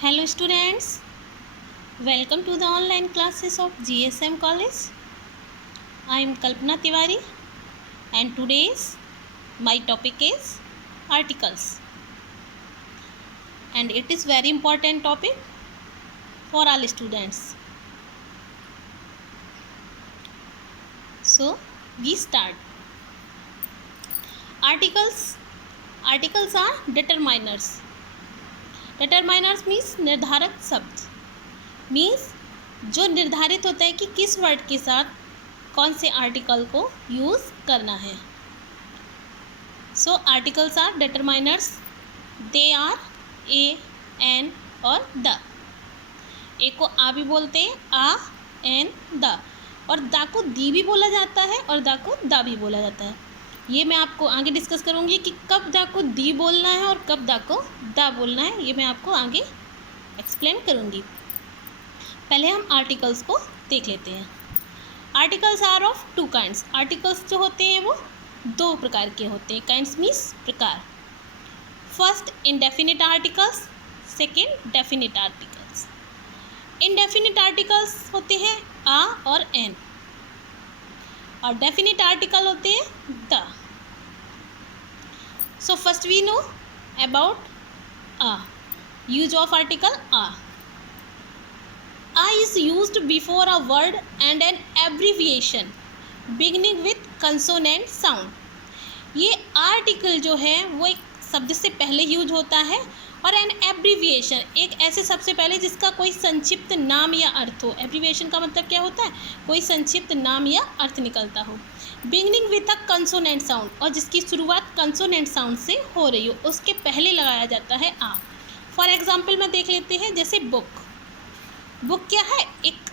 Hello students, welcome to the online classes of GSM College. I am Kalpana Tiwari and today's my topic is articles, and it is very important topic for all students. So we start. Articles are determiners. Determiners means निर्धारक शब्द, means जो निर्धारित होता है कि किस word के साथ कौन से आर्टिकल को यूज़ करना है. So articles are determiners. They are a, an और द. ए को आ भी बोलते हैं, आ, एन, द, और दा को दी भी बोला जाता है और दा को दा भी बोला जाता है. ये मैं आपको आगे डिस्कस करूँगी कि कब दा को दी बोलना है और कब दा को दा बोलना है. ये मैं आपको आगे एक्सप्लेन करूँगी. पहले हम आर्टिकल्स को देख लेते हैं. Articles are of two kinds. Articles जो होते हैं वो दो प्रकार के होते हैं. काइंड्स मीन्स प्रकार. First indefinite articles, second definite articles. Indefinite articles होते हैं आ और एन, और डेफिनिट आर्टिकल होते हैं the. So first we know about a. Use of article a. A is used before a word and an abbreviation beginning with consonant sound. ये article जो है वो एक शब्द से पहले यूज होता है, और एन एब्रीविएशन एक ऐसे शब्द से पहले जिसका कोई संक्षिप्त नाम या अर्थ हो. एब्रीविएशन का मतलब क्या होता है? कोई संक्षिप्त नाम या अर्थ निकलता हो. Beginning with a consonant sound, और जिसकी शुरुआत कंसोनेंट साउंड से हो रही हो, उसके पहले लगाया जाता है आ. फॉर एग्जाम्पल में देख लेते हैं, जैसे बुक. बुक क्या है? एक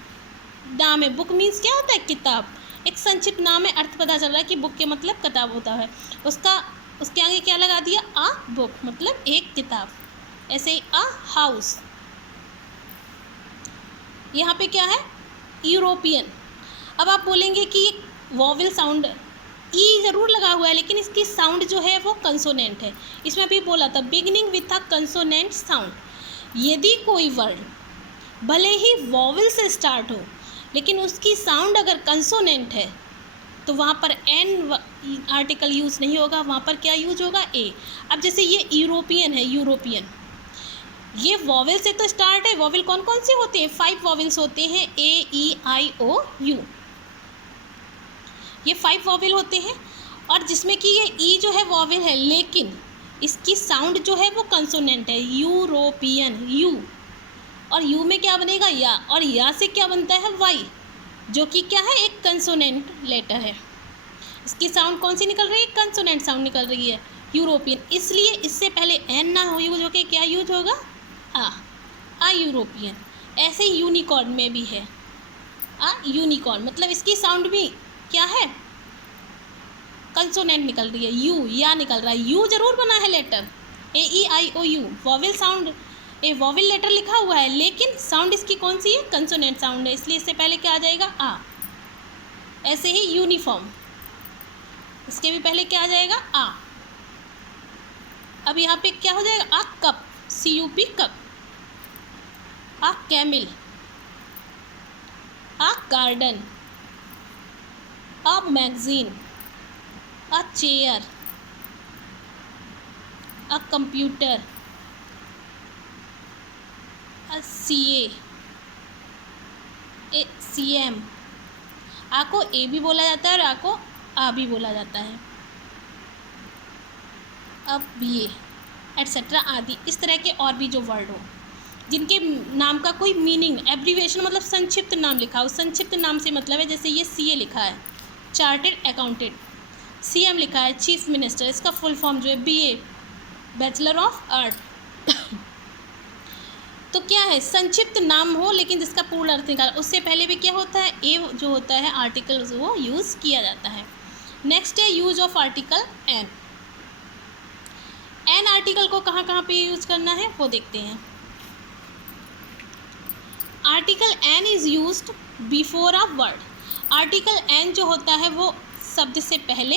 नाम है. बुक मीन्स क्या होता है? किताब. एक संक्षिप्त नाम है, अर्थ पता चल रहा है कि बुक के मतलब किताब होता है. उसके आगे क्या लगा दिया? आ बुक, मतलब एक किताब. ऐसे ही अ हाउस. यहाँ पे क्या है? यूरोपियन. अब आप बोलेंगे कि ये वॉवेल साउंड ई ज़रूर लगा हुआ है, लेकिन इसकी साउंड जो है वो कंसोनेंट है. इसमें भी बोला था beginning with a consonant sound. यदि कोई वर्ड भले ही वॉवेल से स्टार्ट हो, लेकिन उसकी साउंड अगर कंसोनेंट है, तो वहाँ पर एन आर्टिकल यूज़ नहीं होगा. वहाँ पर क्या यूज होगा? ए. अब जैसे ये यूरोपियन है, यूरोपियन, ये वॉवेल से तो स्टार्ट है. वॉवेल कौन कौन से होते हैं? 5 वॉवेल्स होते हैं. ए, ई, आई, ओ, यू. ये 5 वॉवेल होते हैं, और जिसमें कि ये ई जो है वॉवेल है, लेकिन इसकी साउंड जो है वो कंसोनेंट है. European, you. और यू में क्या बनेगा? या. और या से क्या बनता है? वाई, जो कि क्या है? एक कंसोनेंट लेटर है. इसकी साउंड कौन सी निकल रही है? कंसोनेंट साउंड निकल रही है, यूरोपियन. इसलिए इससे पहले एन ना हो यूज होके क्या यूज होगा? आ यूरोपियन. ऐसे ही यूनिकॉर्न में भी है आ यूनिकॉर्न, मतलब इसकी साउंड भी क्या है? कंसोनेंट निकल रही है. यू, या निकल रहा है. यू जरूर बना है letter, A, E, I, O, U. Vowel sound, a vowel letter लिखा हुआ है, लेकिन साउंड इसकी कौन सी है? कंसोनेंट साउंड है. इसलिए इससे पहले क्या आ जाएगा? आ. ऐसे ही यूनिफॉर्म, इसके भी पहले क्या आ जाएगा? आ. अब यहाँ पे क्या हो जाएगा? आ कप, CUP कप. आ कैमिल, आ गार्डन, आ मैगजीन, आ चेयर, आ कंप्यूटर, आ CA, ए CM. आ को ए भी बोला जाता है और आ को आ भी बोला जाता है. अब BA एट्सेट्रा आदि. इस तरह के और भी जो वर्ड हो, जिनके नाम का कोई मीनिंग, एब्रीविएशन मतलब संक्षिप्त नाम लिखा हो. संक्षिप्त नाम से मतलब है, जैसे ये CA लिखा है, चार्टेड अकाउंटेंट. CM लिखा है, चीफ मिनिस्टर. इसका फुल फॉर्म जो है BA, बैचलर ऑफ आर्ट. तो क्या है? संक्षिप्त नाम हो, लेकिन जिसका पूर्ण अर्थ निकाल. उससे पहले भी क्या होता है? ए जो होता है आर्टिकल, वो यूज़ किया जाता है. नेक्स्ट है use of article an. An article को कहाँ कहाँ पे यूज करना है वो देखते हैं. Article an is used before a word. Article an जो होता है वो शब्द से पहले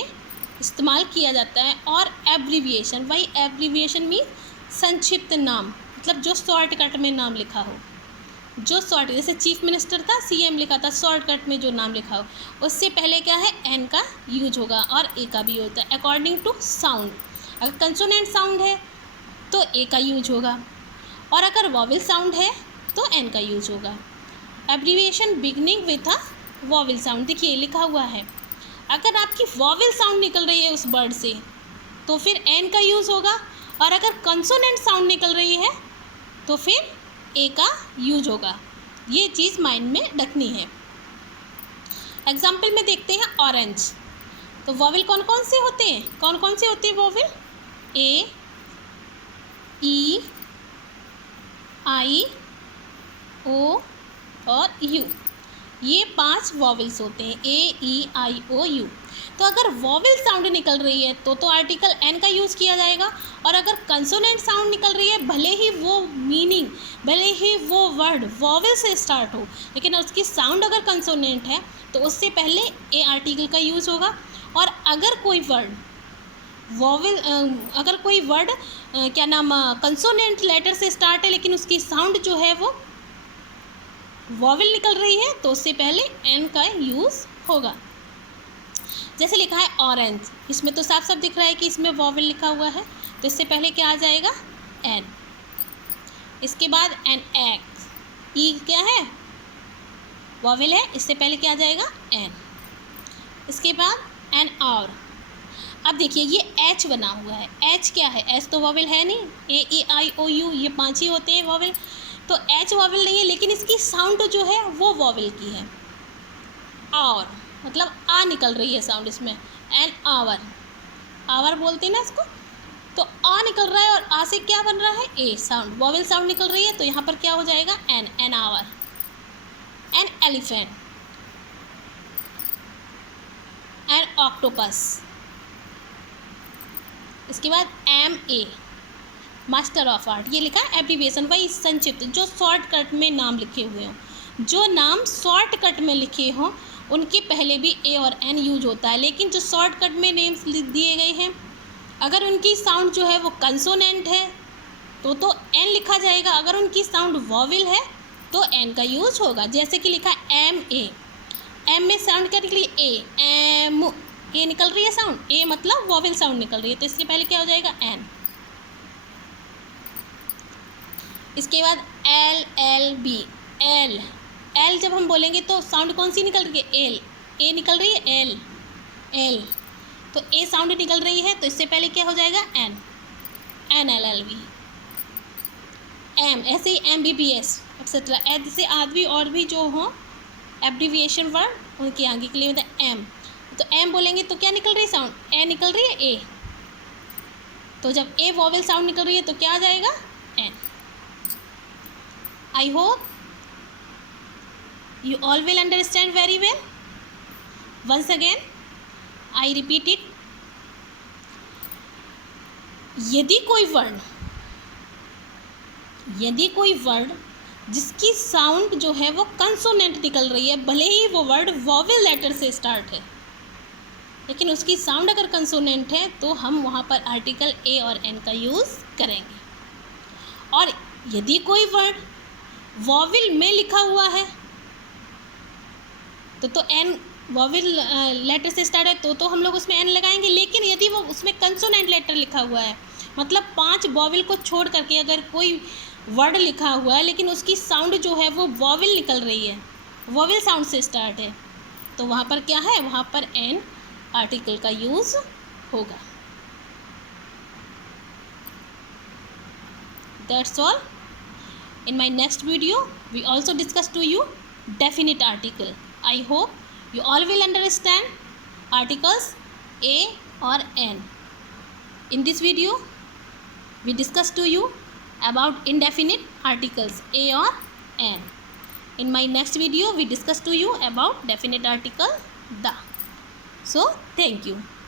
इस्तेमाल किया जाता है. और एब्रीविएशन, वही एब्रीविएशन मीन संक्षिप्त नाम, मतलब जो शॉर्टकट में नाम लिखा हो, जो शॉर्ट, जैसे चीफ मिनिस्टर था, सीएम लिखा था, शॉर्टकट में जो नाम लिखा हो उससे पहले क्या है, एन का यूज होगा और ए का भी होता है अकॉर्डिंग टू साउंड। अगर कंसोनेंट साउंड है तो ए का यूज होगा, और अगर वॉवेल साउंड है तो एन का यूज होगा। Abbreviation beginning with a vowel sound, देखिए लिखा हुआ है, अगर आपकी वॉवेल साउंड निकल रही है उस वर्ड से तो फिर एन का यूज़ होगा, और अगर कंसोनेंट साउंड निकल रही है तो फिर ए का यूज होगा। ये चीज़ माइंड में रखनी है। एग्जाम्पल में देखते हैं ऑरेंज, तो वॉवेल कौन कौन से होते हैं, कौन कौन से होते हैं वॉवेल, ए, ई, आई, ओ और यू, ये 5 वॉवेल्स होते हैं, ए, ई, आई, ओ, यू। तो अगर वॉवेल साउंड निकल रही है तो आर्टिकल एन का यूज़ किया जाएगा, और अगर कंसोनेंट साउंड निकल रही है, भले ही वो मीनिंग, भले ही वो वर्ड वॉवेल से स्टार्ट हो, लेकिन उसकी साउंड अगर कंसोनेंट है तो उससे पहले ए आर्टिकल का यूज़ होगा। और अगर कोई वर्ड वॉवेल, अगर कोई वर्ड क्या नाम कंसोनेंट लेटर से स्टार्ट है लेकिन उसकी साउंड जो है वो वॉवेल निकल रही है तो उससे पहले एन का यूज़ होगा। जैसे लिखा है ऑरेंज, इसमें तो साफ साफ दिख रहा है कि इसमें वॉवेल लिखा हुआ है, तो इससे पहले क्या आ जाएगा, एन। इसके बाद एन एक्स, ई क्या है, वॉवेल है, इससे पहले क्या आ जाएगा, एन। इसके बाद एन और। अब देखिए ये एच बना हुआ है, एच क्या है, एच तो वॉवेल है नहीं, ए, ई, आई, ओ, यू, ये 5 ही होते हैं वॉवेल, तो एच वॉवेल नहीं है, लेकिन इसकी साउंड जो है वो वॉवेल की है। और मतलब आ निकल रही है साउंड इसमें, एन आवर, आवर बोलते हैं ना इसको, तो आ निकल रहा है और आ से क्या बन रहा है, ए साउंड, वॉवेल साउंड निकल रही है, तो यहाँ पर क्या हो जाएगा, N, an hour. An elephant, an octopus. इसके बाद M A, master of art, ये लिखा है एब्रीविएशन, वही संक्षिप्त, जो शॉर्टकट में नाम लिखे हुए हों, जो नाम शॉर्टकट में लिखे हों उनके पहले भी ए और एन यूज होता है। लेकिन जो शॉर्टकट में नेम्स दिए गए हैं, अगर उनकी साउंड जो है वो कंसोनेंट है तो एन लिखा जाएगा, अगर उनकी साउंड वॉवेल है तो एन का यूज होगा। जैसे कि लिखा है एम ए, एम में साउंड क्या निकली, ए, एम, ए निकल रही है साउंड, ए मतलब वॉवेल साउंड निकल रही है, तो इसके पहले क्या हो जाएगा, एन। इसके बाद L, L, B, L, L जब हम बोलेंगे तो साउंड कौन सी निकल रही है, एल, ए निकल रही है, एल, एल, तो ए साउंड निकल रही है, तो इससे पहले क्या हो जाएगा, N, N, L, L, B. M, ऐसे ही M, B, B, S etcetera, ऐसे आदि और भी जो हों एब्रीविएशन वर्ड उनके आगे के लिए होता है एम। तो एम बोलेंगे तो क्या निकल रही है साउंड, ए निकल रही है, ए, तो जब ए वॉवेल साउंड निकल रही है तो क्या आ जाएगा, N. I hope you all will understand very well. Once again, I repeat it. यदि कोई वर्ड जिसकी साउंड जो है वो कंसोनेंट निकल रही है, भले ही वो वर्ड वॉवेल लेटर से स्टार्ट है, लेकिन उसकी साउंड अगर कंसोनेंट है तो हम वहाँ पर आर्टिकल ए और एन का यूज़ करेंगे। और यदि कोई वर्ड वॉवेल में लिखा हुआ है तो एन वॉवेल लेटर से स्टार्ट है तो हम लोग उसमें एन लगाएंगे। लेकिन यदि वो उसमें कंसोनेंट लेटर लिखा हुआ है, मतलब 5 वॉवेल को छोड़ करके अगर कोई वर्ड लिखा हुआ है लेकिन उसकी साउंड जो है वो वॉवेल निकल रही है, वॉवेल साउंड से स्टार्ट है, तो वहाँ पर क्या है, वहाँ पर एन आर्टिकल का यूज़ होगा। That's all. In my next video, we also discuss to you definite article. I hope you all will understand articles A or N. In this video, we discuss to you about indefinite articles A or N. In my next video, we discuss to you about definite article the. So, thank you.